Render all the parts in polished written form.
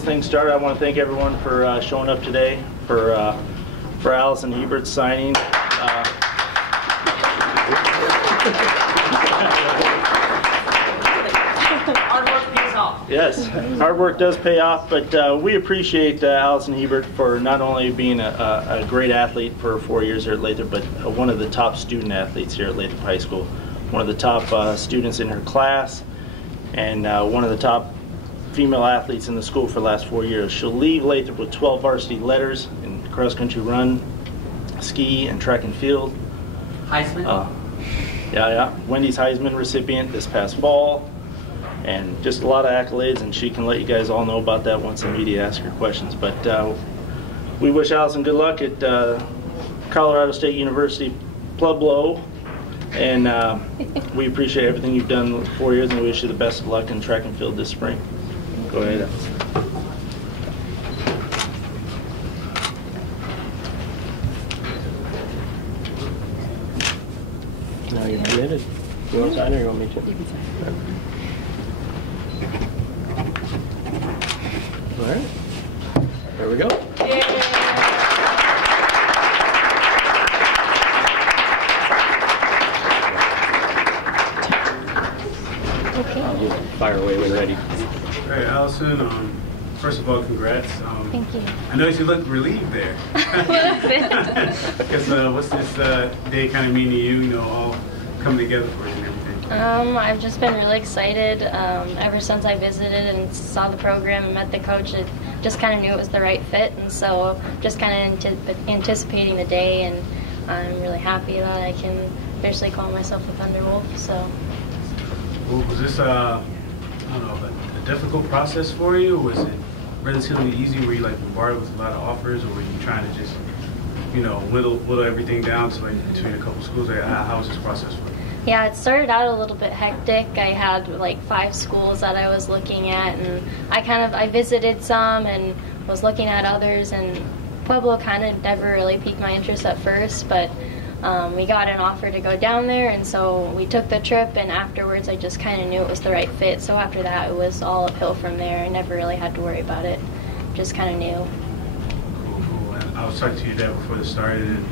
Things started. I want to thank everyone for showing up today for Allison Hebard's signing. Hard work pays off. Yes, hard work does pay off, but we appreciate Allison Hebard for not only being a great athlete for 4 years here at Lathrop, but one of the top student athletes here at Lathrop High School, one of the top students in her class, and one of the top female athletes in the school for the last 4 years. She'll leave Lathrop with 12 varsity letters in cross-country run, ski, and track and field. Heisman? Yeah. Wendy's Heisman recipient this past fall. And just a lot of accolades, and she can let you guys all know about that once the media asks her questions. But we wish Allison good luck at Colorado State University Pueblo, and we appreciate everything you've done for 4 years, and we wish you the best of luck in track and field this spring. Go ahead, Allison. Now you're committed. You want to sign or you want me to? You can sign. All right. There we go. Okay. I'll just fire away when ready. All right, Allison, first of all, congrats. Thank you. I noticed you look relieved there. Because what's this day kind of mean to you, you know, all coming together for you and everything? I've just been really excited ever since I visited and saw the program and met the coach. It just kind of knew it was the right fit, and so just kind of anticipating the day, and I'm really happy that I can officially call myself a Thunderwolf. So. Well, was this, I don't know, a difficult process for you, or was it relatively easy? Were you like bombarded with a lot of offers, or were you trying to just, you know, whittle everything down to like between a couple schools? Like, how was this process for you? Yeah, it started out a little bit hectic. I had like 5 schools that I was looking at, and I visited some and was looking at others, and Pueblo kind of never really piqued my interest at first, but we got an offer to go down there, and so we took the trip, and afterwards I just kind of knew it was the right fit. So after that it was all uphill from there. I never really had to worry about it, just kind of knew. Cool. And I was talking to your dad before this started, and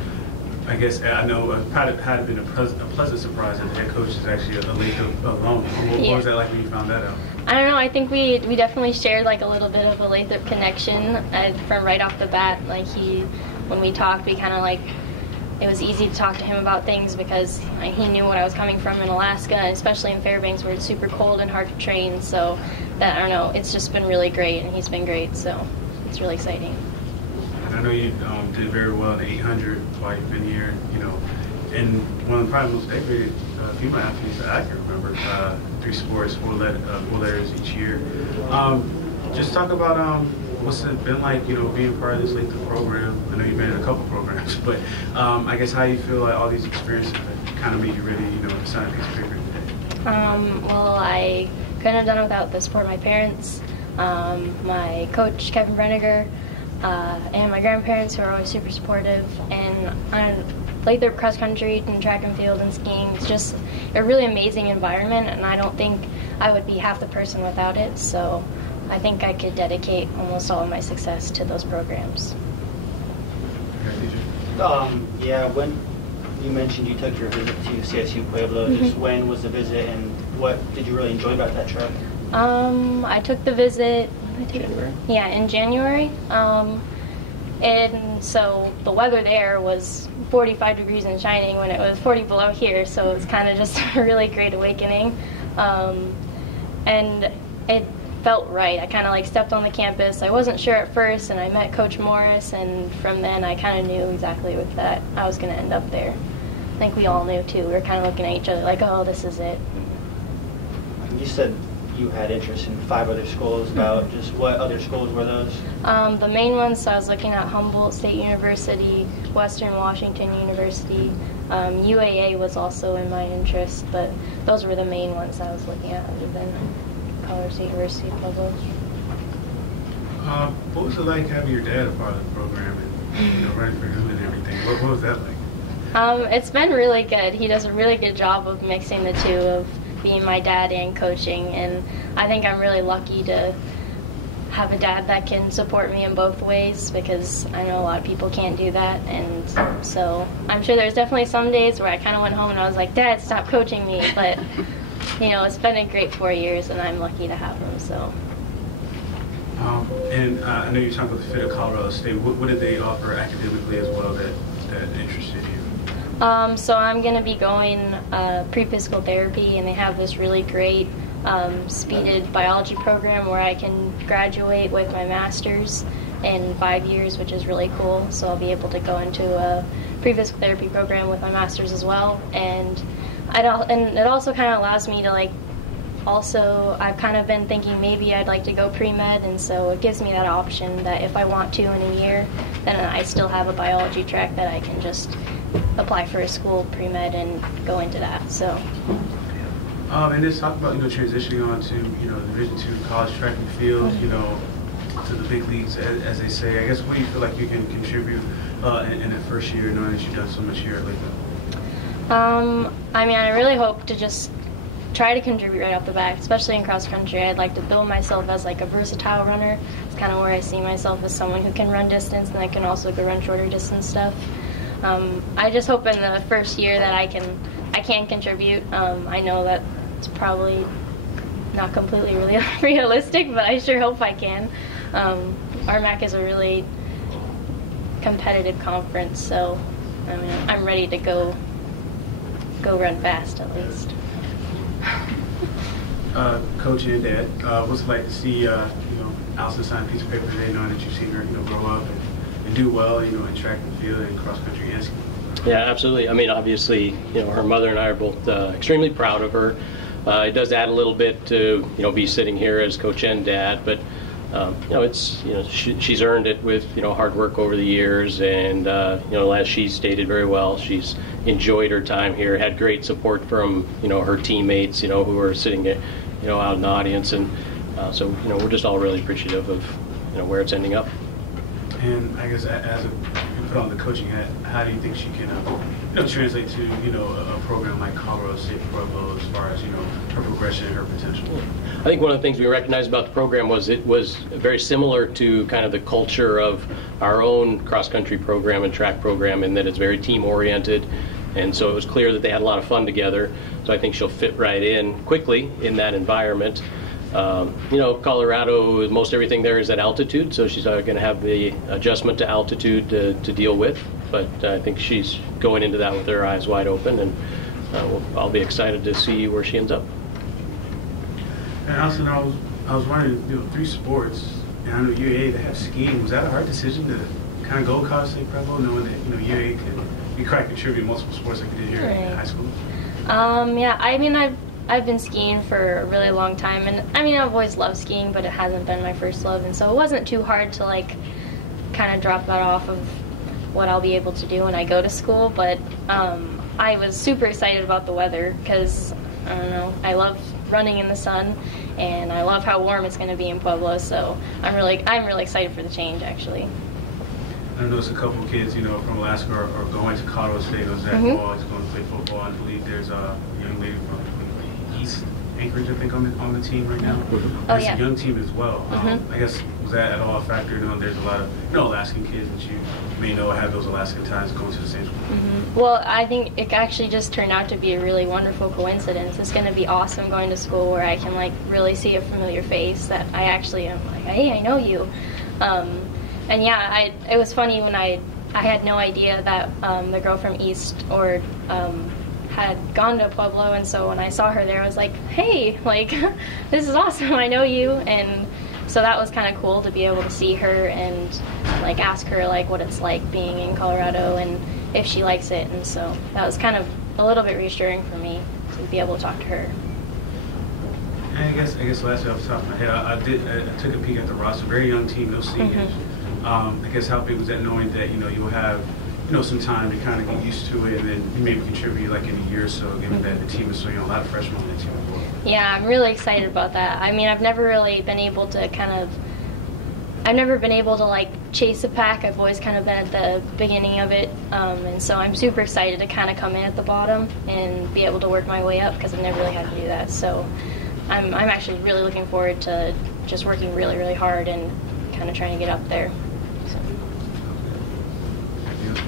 I guess I know it had been a pleasant surprise that the head coach is actually a Lathrop alum. What was that like when you found that out? I don't know. I think we definitely shared like a little bit of a Lathrop connection from right off the bat. Like when we talked, we kind of like, it was easy to talk to him about things because he knew what I was coming from in Alaska, and especially in Fairbanks where it's super cold and hard to train. So that, I don't know, it's just been really great, and he's been great. So it's really exciting. And I know you did very well in the 800 while you've been here, you know, and one of the probably most decorated female athletes that I can remember, 3 sports, 4 letters each year. Just talk about what's it been like, you know, being part of this Lathrop program. I know you've been in a couple programs, but I guess how you feel like all these experiences that kind of made you ready, you know, to sign a piece of paper today. Well, I couldn't have done it without the support of my parents, my coach, Kevin Brenniger, and my grandparents, who are always super supportive. And Lathrop cross country and track and field and skiing, it's just a really amazing environment, and I don't think I would be half the person without it. So I think I could dedicate almost all of my success to those programs. Yeah, when you mentioned you took your visit to CSU Pueblo, just when was the visit, and what did you really enjoy about that trip? I took the visit January. Yeah, in January. And so the weather there was 45 degrees and shining when it was 40 below here, so it was kind of just a really great awakening. And it felt right. I kind of like stepped on the campus. I wasn't sure at first, and I met Coach Morris, and from then I kind of knew exactly with that I was going to end up there. I think we all knew too. We were kind of looking at each other like, oh, this is it. You said you had interest in 5 other schools. About just what other schools were those? The main ones, so I was looking at Humboldt State University, Western Washington University. UAA was also in my interest, but those were the main ones I was looking at other than Colorado State University, Pueblo. What was it like having your dad a part of the program and, you know, running for him and everything? What was that like? It's been really good. He does a really good job of mixing the two, of being my dad and coaching, and I think I'm really lucky to have a dad that can support me in both ways, because I know a lot of people can't do that. And so I'm sure there's definitely some days where I kind of went home and I was like, Dad, stop coaching me. But, you know, it's been a great 4 years, and I'm lucky to have him. So. And I know you're talking about the fit of Colorado State. What did they offer academically as well that interested you? So I'm going to be going pre-physical therapy, and they have this really great speeded biology program where I can graduate with my master's in 5 years, which is really cool. So I'll be able to go into a pre-physical therapy program with my master's as well. And it also kind of allows me to, like, also, I've kind of been thinking maybe I'd like to go pre-med, and so it gives me that option that if I want to in a year, then I still have a biology track that I can just apply for a school pre-med and go into that. So. And just talk about, transitioning on to, Division II college track and field, to the big leagues, as they say. I guess, what do you feel like you can contribute in the first year, knowing that you've done so much here at Lakeland? I mean, I really hope to just try to contribute right off the bat, especially in cross country. I'd like to build myself as like a versatile runner. It's kind of where I see myself, as someone who can run distance and I can also go run shorter distance stuff. I just hope in the first year that I can contribute. I know that it's probably not completely really realistic, but I sure hope I can. RMAC is a really competitive conference, so I mean, I'm ready to go run fast at least. Coach and Dad, what's it like to see Allison sign a piece of paper today, knowing that you've seen her grow up and do well, in track and field and cross country and ski? Yeah, absolutely. I mean, obviously, her mother and I are both extremely proud of her. It does add a little bit to be sitting here as coach and dad, but it's she's earned it with hard work over the years, and as she stated very well, she's enjoyed her time here, had great support from her teammates who are sitting out in the audience, and so we're just all really appreciative of where it's ending up. And I guess as you put on the coaching hat, how do you think she can translate to a program like Colorado State Pueblo as far as her progression and her potential? I think one of the things we recognized about the program was it was very similar to kind of the culture of our own cross-country program and track program, in that it's very team-oriented, and so it was clear that they had a lot of fun together. So I think she'll fit right in quickly in that environment. Colorado, most everything there is at altitude, so she's going to have the adjustment to altitude to deal with, but I think she's going into that with her eyes wide open, and I'll be excited to see where she ends up. And Allison, I was wondering, 3 sports, and I know UAA, they have skiing. Was that a hard decision to kind of go Colorado State Pueblo, knowing that UAA you quite contribute multiple sports like you did here in high school? Yeah, I mean, I've been skiing for a really long time, and I mean, I've always loved skiing, but it hasn't been my first love, and so it wasn't too hard to kind of drop that off of what I'll be able to do when I go to school. But I was super excited about the weather, because I don't know, I love running in the sun, and I love how warm it's going to be in Pueblo, so I'm really excited for the change, actually. I noticed a couple of kids, from Alaska are going to Colorado State. Zach Ball is going to play football. I believe there's a young lady from East Anchorage, I think, on the team right now. It's a young team as well. I guess, was that at all a factor? There's a lot of Alaskan kids that you may know have those Alaskan ties going to the same school. Well, I think it actually just turned out to be a really wonderful coincidence. It's going to be awesome going to school where I can really see a familiar face that I actually am like, hey, I know you. And yeah, it was funny when I had no idea that the girl from East had gone to Pueblo, and so when I saw her there, I was like, hey, this is awesome, I know you. And so that was kind of cool to be able to see her and ask her what it's like being in Colorado and if she likes it. And so that was kind of a little bit reassuring for me to be able to talk to her. And I guess lastly, off the top of my head, I took a peek at the roster. Very young team, no seniors. I guess how big was that, knowing that you'll have some time to kind of get used to it, and then you maybe contribute in a year or so, given that the team is so young, a lot of freshmen on the team as well. Yeah, I'm really excited about that. I mean, I've never really been able to chase a pack. I've always kind of been at the beginning of it, and so I'm super excited to kind of come in at the bottom and be able to work my way up, because I've never really had to do that. So I'm actually really looking forward to just working really, really hard and kind of trying to get up there. So. Anything else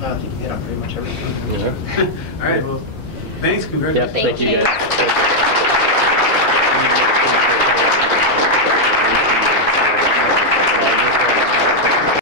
there? I think you hit on pretty much everything. Yeah. All right, well, thanks, Yeah, congratulations. thank you guys. Thank you.